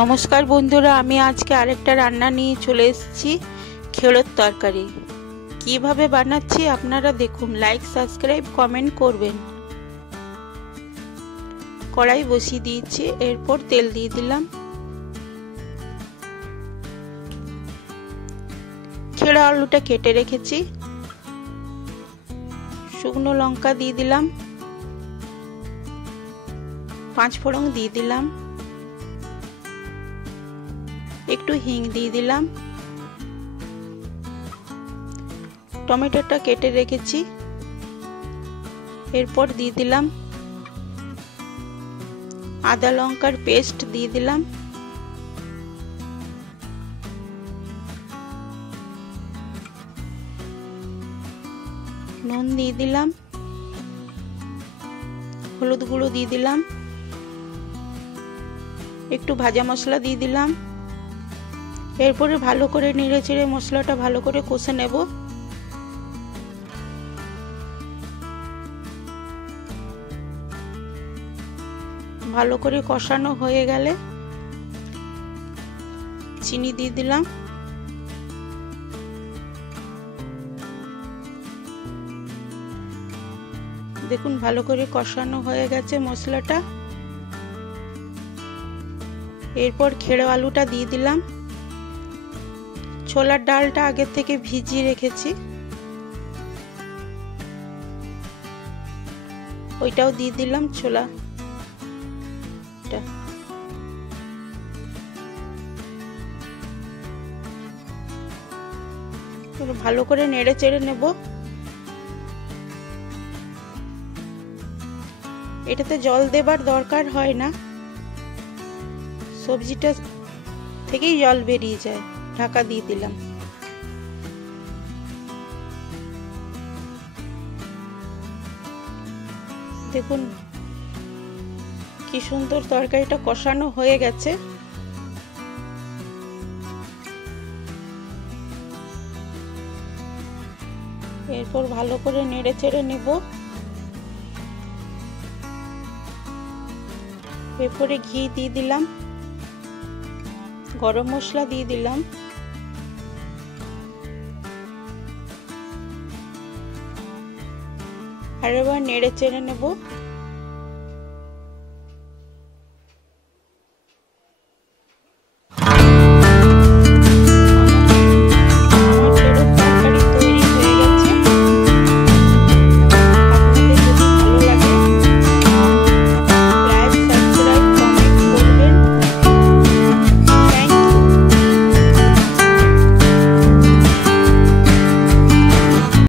নমস্কার বন্ধুরা, আমি আজকে আরেকটা রান্না নিয়ে চলে এসেছি, খেড়োর তরকারি। কিভাবে বানাচ্ছি আপনারা দেখুন, লাইক সাবস্ক্রাইব কমেন্ট করবেন। কড়াই বসিয়ে দিয়েছি, এরপর তেল দিয়ে দিলাম। খেড়ো আলুটা কেটে রেখেছি, শুকনো লঙ্কা দিয়ে দিলাম, 5 ফোড়ন দিয়ে দিলাম, একটু হিং দিয়ে দিলাম, টমেটোটা কেটে রেখেছি, এরপর দিয়ে দিলাম আদা লঙ্কার পেস্ট দিয়ে দিলাম, নুন দিয়ে দিলাম, হলুদ গুঁড়ো দিয়ে দিলাম, একটু ভাজা মশলা দিয়ে দিলাম। এরপরে ভালো করে নেড়ে চেড়ে মশলাটা ভালো করে কষে নেব। ভালো করে কষানো হয়ে গেলে চিনি দিয়ে দিলাম। দেখুন ভালো করে কষানো হয়ে গেছে মশলাটা। এরপর খেড়ো আলুটা দিয়ে দিলাম। ছোলার ডালটা আগে থেকে ভিজিয়ে রেখেছি, ওইটাও দিয়ে দিলাম। ছোলা ভালো করে নেড়ে চেড়ে নেব। এটাতে জল দেবার দরকার হয় না, সবজিটা থেকেই জল বেরিয়ে যায়। ঢাকা দিয়ে দিলাম। দেখুন কি সুন্দর তরকারিটা কষানো হয়ে গেছে। এরপর ভালো করে নেড়ে চেড়ে নেব। এরপরে ঘি দিয়ে দিলাম, গরম মশলা দিয়ে দিলাম, আর এবার নেড়ে চেড়ে নেব।